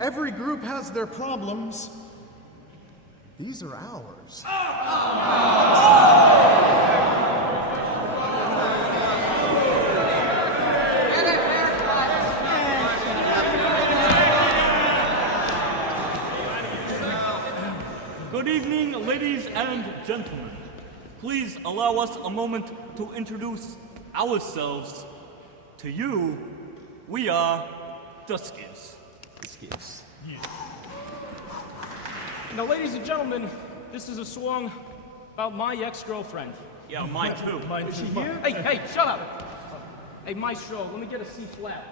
Every group has their problems. These are ours. Good evening, ladies and gentlemen. Please allow us a moment to introduce ourselves to you. We are the Skids. Skids. Now, ladies and gentlemen, this is a song about my ex-girlfriend. Yeah, mine too. Is she here? Hey, shut up! Hey, Maestro, let me get a C flat.